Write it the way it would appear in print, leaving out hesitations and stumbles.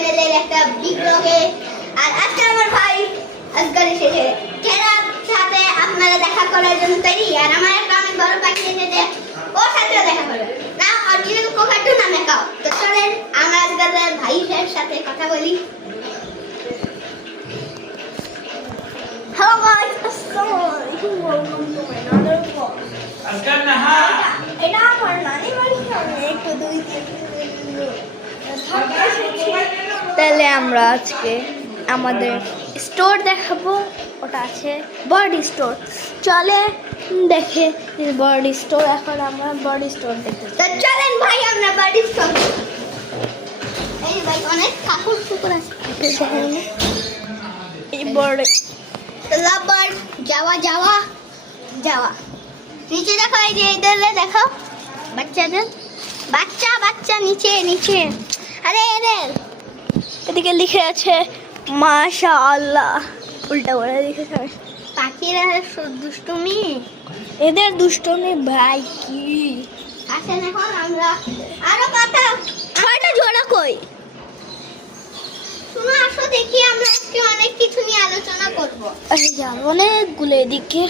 চ্যানেলের একটা বিগ ব্লগে। আর আজকে আমার ভাই আজকাল এসেছে, কেরার সাথে আপনারা দেখা করার জন্য তৈরি। আর আমার একটা অনেক বড় পাখি এসেছে, ওর সাথেও দেখা করবে না। আর যেহেতু কোকাটু নামে কাও, তো চলেন আমরা আজকাল ভাইয়ের সাথে কথা বলি। Hello guys, আসসালামু আলাইকুম, welcome to my another vlog. আজকাল না হ্যাঁ এটা আমার নানি বাড়ি, সামনে একটু দুই তাহলে আমরা আজকে আমাদের স্টোর দেখাবো, ওটা আছে বডি স্টোর। চলে দেখে বডি স্টোর। এখন আমরা বডি স্টোর দেখতে তো চলেন ভাই আমরা বাড়ি স্টপ। এই ভাই অনেক কাপড় চোপড় আছে, এই বডি লাভার যাওয়া যাওয়া যাওয়া। নিচে দেখো, এই যে এদের দেখো বাচ্চাদের, বাচ্চা বাচ্চা নিচে নিচে। আরে এদের এদিকে লিখে আছে মাশাআল্লাহ, উল্টা করে লিখেছে। পাখিরা দুষ্টুমি, এদের দুষ্টমি ভাই কি। আসেন এখন আমরা আরো কথা। ছয়টা জোড়া কই? শুনো, আসো দেখি আমরা আজকে অনেক কিছু নিয়ে আলোচনা করবো। আরে যাবো অনেকগুলো এদিকে।